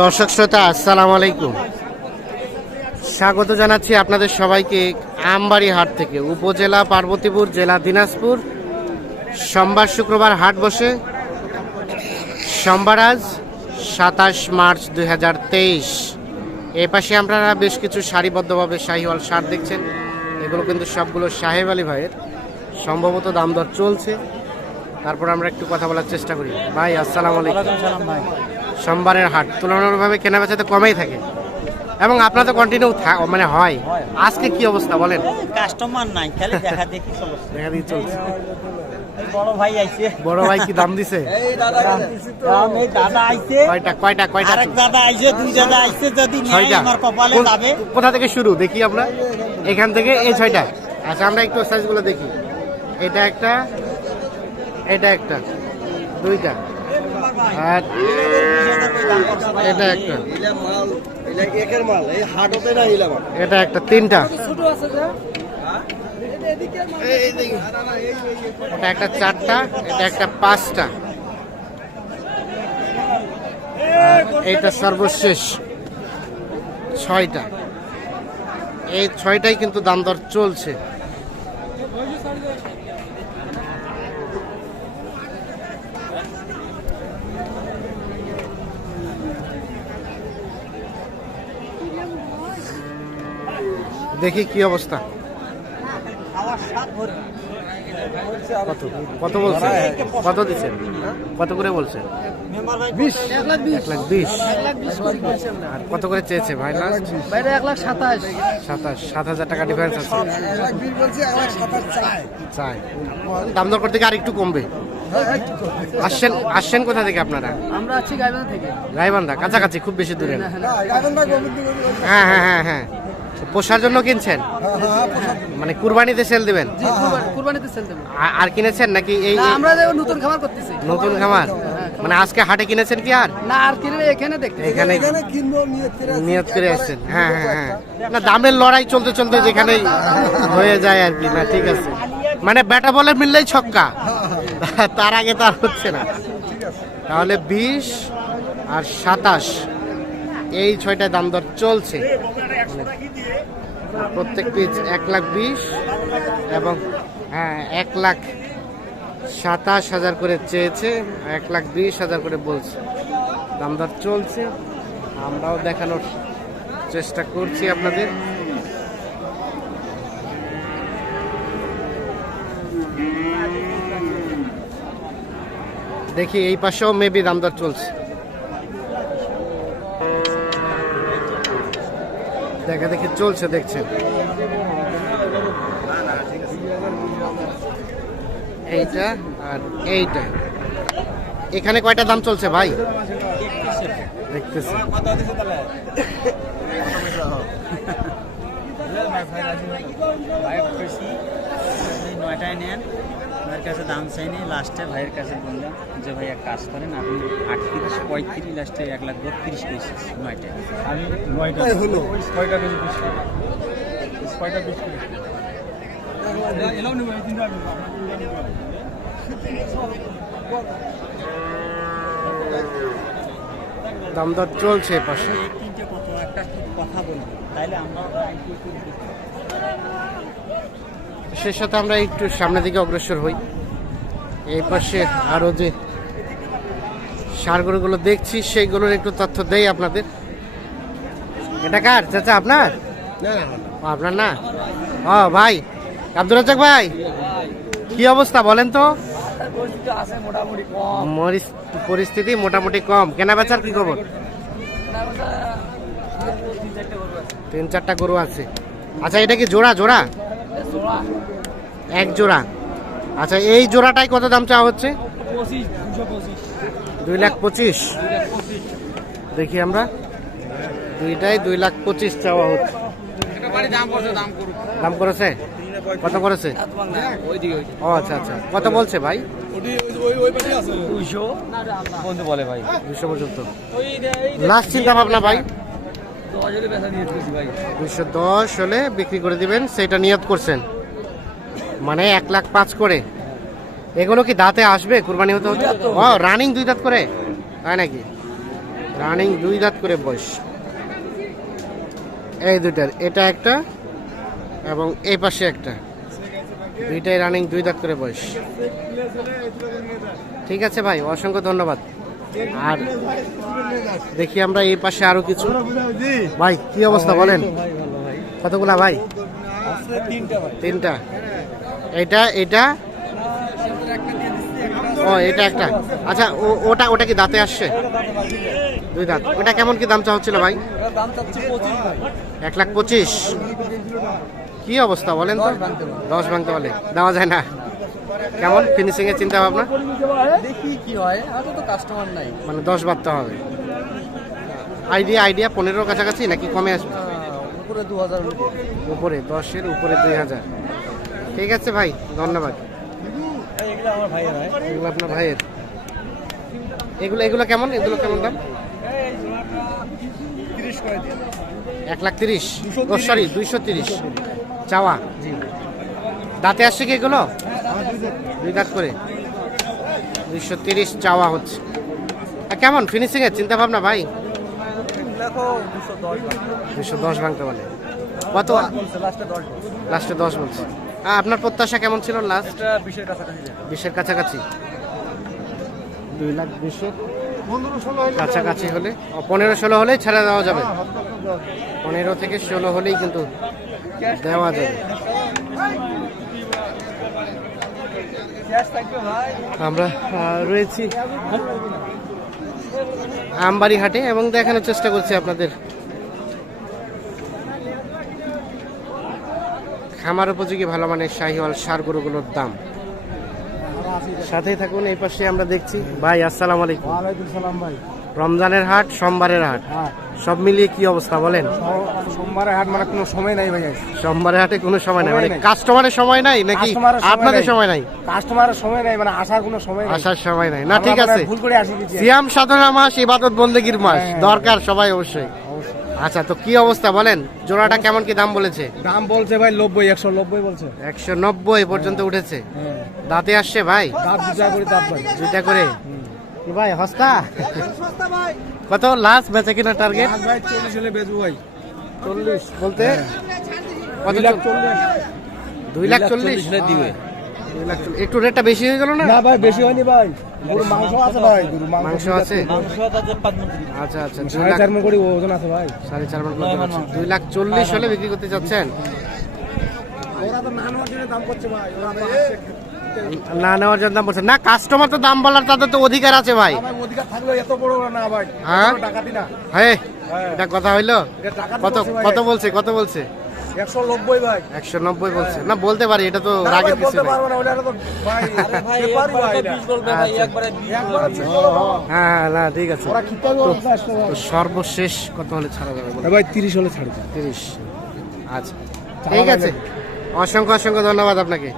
দর্শক শ্রোতা, আসসালামু আলাইকুম। স্বাগত জানাচ্ছি আপনাদের সবাইকে আমবাড়ি হাট থেকে। উপজেলা পার্বতীপুর, জেলা দিনাজপুর। সোমবার শুক্রবার হাট বসে। সোমবার আজ সাতাশ মার্চ দুই হাজার তেইশ। এ পাশে আপনারা বেশ কিছু সারিবদ্ধভাবে শাহিওয়াল সার দেখছেন। এগুলো কিন্তু সবগুলো সাহেব আলী ভাইয়ের। সম্ভবত দাম দর চলছে। তারপর আমরা একটু কথা বলার চেষ্টা করি। ভাই আসসালাম আলাইকুম। ভাই। সোমবারের হাট তুলনামূলকভাবে কেনা বেচাতে কমেই থাকে। এবং আপনার তো কন্টিনিউ মানে হয়। আজকে কি অবস্থা বলেন? কাস্টমার নাই খালি দেখা দেখি চলছে? দেখা দিয়ে চলছে। বড় ভাই আইছে। বড় ভাই কি দাম দিছে? দাম এই দাদা আইছে। কয়টা কয়টা কয়টা? আরেক দাদা আইছে দুই দাদা আইছে যদি নেয় আমার কপালে যাবে। কোথা থেকে শুরু? দেখি আমরা এখান থেকে এই ছয়টা। আচ্ছা আমরা একটু সাইজগুলো দেখি। এটা একটা এটা একটা, দুইটা। আর এটা একটা। এটা একটা, তিনটা। এটা একটা চারটা, এটা একটা পাঁচটা। এইটা সর্বশেষ, ছয়টা। এই ছয়টাই কিন্তু দাম দর চলছে। দেখি কি অবস্থা। কত? কত বলছেন কত দিচ্ছেন? কত করে বলছেন মেম্বার ভাই বিশ। এক লাখ বিশ। আর কত করে চেয়েছে ভাই লাস্ট এক লাখ সাতাশ। সাতাশ সাত হাজার টাকা ডিফারেন্স আছে। চাই। দাম দর করতে আর একটু কমবে। আসছেন আসছেন কোথা থেকে আপনারা? আমরা আছি গাইবান্ধা থেকে। গাইবান্ধা কাছাকাছি খুব বেশি দূরে হ্যাঁ হ্যাঁ হ্যাঁ হ্যাঁ। পোষার জন্য কিনছেন? মানে কুরবানিতে সেল দিবেন? কুরবানিতে সেল দেবো। আ- আর কিনেছেন নাকি এই আমরা নতুন খামার করতেছি। নতুন খামার? মানে আজকে হাটে কিনেছেন কি আর? না আর কিনবে এখানে দেখতে এখানে নিয়ত করে আসছেন হ্যাঁ হ্যাঁ হ্যাঁ। না দামের লড়াই চলতে চলতে যেখানেই হয়ে যায় আর কি। না ঠিক আছে। মানে ব্যাটা বলে মিললেই ছক্কা। তার আগে তার হচ্ছে না। তাহলে বিশ আর সাতাশ। এই ছয়টা দাম দর চলছে। প্রত্যেক পিস এক লাখ বিশ এবং হ্যাঁ এক লাখ সাতাশ হাজার করে চেয়েছে, এক লাখ বিশ হাজার করে বলছে। দাম দর চলছে, আমরাও দেখানোর চেষ্টা করছি আপনাদের। দেখি এই পাশেও মেবি দাম দর চলছে। দেখা দেখি চলছে, দেখছেন। এইটা আর এইটা। এখানে কয়টা দাম চলছে ভাই? দেখতেছি। নয়টায় নেন। ভাইয়ের কাছে দাম চাইনি লাস্টে ভাইয়ের কাছে বললাম যে ভাই এক কাজ করেন আপনি আটত্রিশ পঁয়ত্রিশ লাস্টে এক লাখ বত্রিশ পেয়েছি নয়টায় আমি নয়টা হলো? ছয়টা কেজি বিশ ছয়টা বিশ দাম দর চলছে পাশে। তিনটে কত একটা কথা বলব তাইলে আমরা সে সাথে আমরা একটু সামনের দিকে অগ্রসর হই। এই পাশে আরও যে সারগরুগুলো দেখছি সেইগুলোর একটু তথ্য দেই আপনাদের। এটা কার? চাচা আপনার? ও, আপনার না? ও ভাই। আব্দুল রাজাক ভাই কি অবস্থা বলেন তো? পরিস্থিতি মোটামুটি কম। কেনা বেচার কি খবর? তিন চারটা গরু আছে। আচ্ছা এটা কি জোড়া জোড়া? এক জোড়া। আচ্ছা এই জোড়াটাই কত দাম চাওয়া হচ্ছে? দুই লাখ পঁচিশ। দেখি আমরা। দুইটাই দুই লাখ পঁচিশ চাওয়া হচ্ছে। দাম করেছে কত করেছে? ও আচ্ছা আচ্ছা। কত বলছে ভাই? দুইশো? বলে ভাই? দুশো পর্যন্ত লাস্ট চিন্তা ভাবনা ভাই। দশ দশ হলে বিক্রি করে দিবেন সেটা নিয়ত করছেন। মানে এক লাখ পাঁচ করে। এগুলো কি দাঁতে আসবে? কুরবানি হতে হতে? ও রানিং দুই দাঁত করে? তাই নাকি? রানিং দুই দাঁত করে বয়স। এই দুইটার এটা একটা এবং এই পাশে একটা। দুইটাই রানিং দুই দাঁত করে বয়স। ঠিক আছে ভাই অসংখ্য ধন্যবাদ। আর দেখি আমরা এই পাশে আরও কিছু। ভাই, কি অবস্থা বলেন? কতগুলা ভাই? তিনটা। এটা এটা? ও, এটা একটা। আচ্ছা ওটা ওটা কি দাঁতে আসছে? দুই দাঁত। ওটা কেমন কি দাম চা ভাই? এক লাখ পঁচিশ। কি অবস্থা বলেন তো? দশ ভাঙতে বলে দেওয়া যায় না। কেমন? ফিনিশিং এর চিন্তা ভাবনা? দেখি কি হয় আর তো কাস্টমার নাই। মানে দশ বাড়তে হবে। আইডিয়া আইডিয়া পনেরোর কাছাকাছি নাকি কমে আসবে? উপরে দু হাজার উপরে দশের উপরে দুই হাজার। ঠিক আছে ভাই ধন্যবাদ। এগুলো আমার ভাই ভাই এগুলো আপনার ভাইয়ের। এগুলো এগুলো কেমন? এগুলো কেমন দাম? এক লাখ তিরিশ। সরি দুইশো তিরিশ। চাওয়া। দাঁতে আসছে কি এগুলো? দুই দাঁত করে। দুইশো তিরিশ চাওয়া হচ্ছে। কেমন? ফিনিশিং এর চিন্তা ভাবনা ভাই? দুশো দশ ভাঙতে বলে কত? লাস্টে দশ বলছে আপনার প্রত্যাশা কেমন ছিল লাস্ট বিশের কাছাকাছি কাছাকাছি? দুই লাখ বিশের কাছাকাছি হলে? পনেরো ষোলো হলেই ছেড়ে দেওয়া যাবে। পনেরো থেকে ষোলো হলেই কিন্তু দেওয়া যাবে। আমরা রয়েছি আমবাড়ি হাটে এবং দেখানোর চেষ্টা করছি আপনাদের। খামার উপযোগী ভালো মানের শাহিওয়াল সার গরুগুলোর দাম। সাথেই থাকুন, এই পাশে আমরা দেখছি। ভাই, আসসালাম আলাইকুম। ভাই। রমজানের হাট সোমবারের হাট হ্যাঁ। সব মিলিয়ে কি অবস্থা বলেন? সোমবারে হাট মানে কোনো সময় নাই ভাই সোমবারের হাটে কোনো সময় নাই মানে কাস্টমারের সময় নাই নাকি আপনাদের সময় নাই? কাস্টমারের সময় নাই মানে আসার কোনো সময় নাই। আসার সময় নাই। না ঠিক আছে। ভুল করে আসি সিয়াম সাধনা মাস ইবাদত বন্দেগীর মাস। হ্যাঁ। দরকার সবাই অবশ্যই। আচ্ছা তো কি অবস্থা বলেন? জোড়াটা কেমন কি দাম বলেছে? দাম বলছে ভাই নব্বই একশো নব্বই বলছে। একশো নব্বই পর্যন্ত উঠেছে। হ্যাঁ। দাঁতে আসছে ভাই? দাঁত বিচার করে দাঁত ভাই। দুইটা করে? ভাই হস্তা কত? লাস্ট বেচা কিনা টার্গেট ভাই চল্লিশ হলে বেচবো ভাই। চল্লিশ বলতে? কত দুই লাখ চল্লিশ। দুই লাখ চল্লিশ? দিবে। লাখ একটু রেটটা বেশি হয়ে গেল না? না ভাই বেশি হয়নি ভাই। গরু মাংস আছে ভাই গরু মাংস আছে? আচ্ছা আচ্ছা দুই সাড়ে লাখ চার মন করে ওজন আছে ভাই। সাড়ে চার মান করতে পারছেন দুই লাখ চল্লিশ হলে বিক্রি করতে চাচ্ছেন? ওরা তো না নেওয়ার জন্য দাম করছে ভাই। ওরা না নেওয়ার জন্য দাম বলছেন না কাস্টমার তো দাম বলার তাদের তো অধিকার আছে ভাই। অধিকার থাকলেও এত বড় না ভাই। হ্যাঁ? এত টাকা দিনা হ্যাঁ। এটা কথা হইল? কত কত বলছে কত বলছে? একশো নব্বই ভাই। একশো নব্বই বলছে। না বলতে পারি এটা তো রাগের কিছু বলব। হ্যাঁ হ্যাঁ, না ঠিক আছে। সর্বশেষ কত হলে ছাড়া যাবে ভাই তিরিশ হলে ছাড়বে। তিরিশ। আচ্ছা। ঠিক আছে। অসংখ্য অসংখ্য ধন্যবাদ আপনাকে।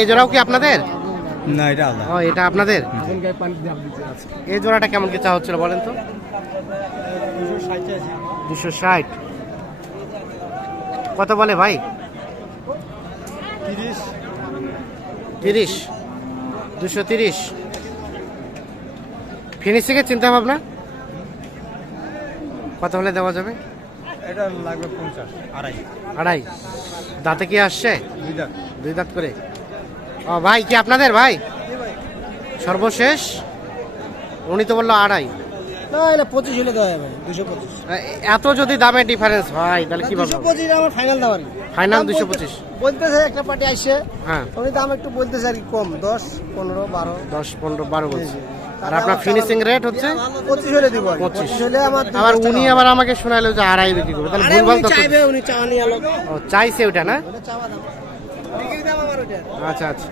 এই জোড়াও কি আপনাদের? না এটা আলাদা। ও এটা আপনাদের? এই জোড়াটা কেমন কি চা হচ্ছিল বলেন তো? দুশো ষাট। কত বলে ভাই? তিরিশ। তিরিশ। দুশো তিরিশ। ফিনিশিং এর চিন্তা ভাবনা? কত হলে দেওয়া যাবে? এটা লাগবে পঞ্চাশ আড়াই। আড়াই। দাঁতে কি আসছে? দুই দাঁত। দুই দাঁত করে। ও ভাই কি আপনাদের ভাই? সর্বশেষ? উনি তো বলল আড়াই। না পঁচিশ হলে দেওয়া যাবে দুশো পঁচিশ। এত যদি দামের ডিফারেন্স হয় তাহলে কি দুশো বলব? পঁচিশ আমার ফাইনাল দুশো পঁচিশ। বলতেছে একটা পার্টি আসছে। হ্যাঁ। উনি দাম একটু বলতেছে আর কি কম দশ পনেরো বারো। দশ পনেরো বারো বলছে। আর আপনার ফিনিশিং রেট হচ্ছে? পঁচিশ হলে দিব পঁচিশ। হলে আমার আবার উনি আবার আমাকে শোনাইলো যে আড়াই বিক্রি করবে। তাহলে ভুলভাল তো চাইবে উনি চাওয়া নিয়ে ও চাইছে ওটা না? চাওয়া দাম। আচ্ছা আচ্ছা।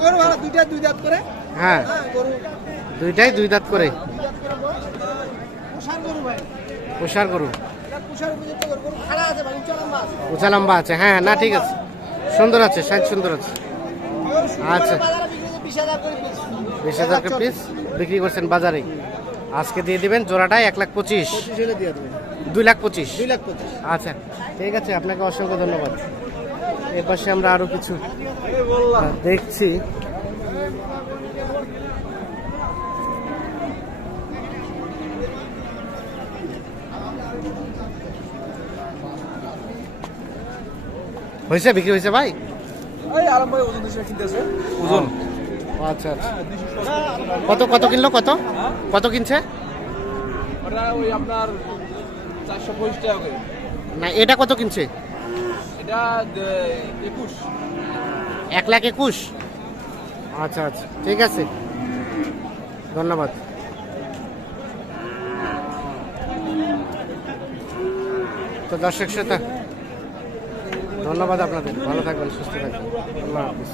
গরু ভালো দুইটা দুই দাঁত করে। হ্যাঁ। হ্যাঁ গরু। দুইটাই দুই দাঁত করে। কুষার গরু প্রসার গরু। উঁচা লম্বা আছে। হ্যাঁ না ঠিক আছে। সুন্দর আছে সাইজ সুন্দর আছে। আচ্ছা। বিশ হাজার পিস বিক্রি করছেন বাজারে আজকে দিয়ে দিবেন জোড়াটাই এক লাখ পঁচিশ। দুই লাখ পঁচিশ। দুই লাখ পঁচিশ। আচ্ছা ঠিক আছে আপনাকে অসংখ্য ধন্যবাদ। এপাশে আমরা আরও কিছু দেখছি। হয়েছে? বিক্রি হয়েছে ভাই? ওজন আচ্ছা আচ্ছা। কত কত কিনলো কত? কত কিনছে? না এটা কত কিনছে? এটা একুশ। এক লাখ একুশ? আচ্ছা আচ্ছা ঠিক আছে। ধন্যবাদ। তো দর্শক শ্রোতা ধন্যবাদ আপনাদের। ভালো থাকবেন সুস্থ থাকবেন। আল্লাহ হাফিজ।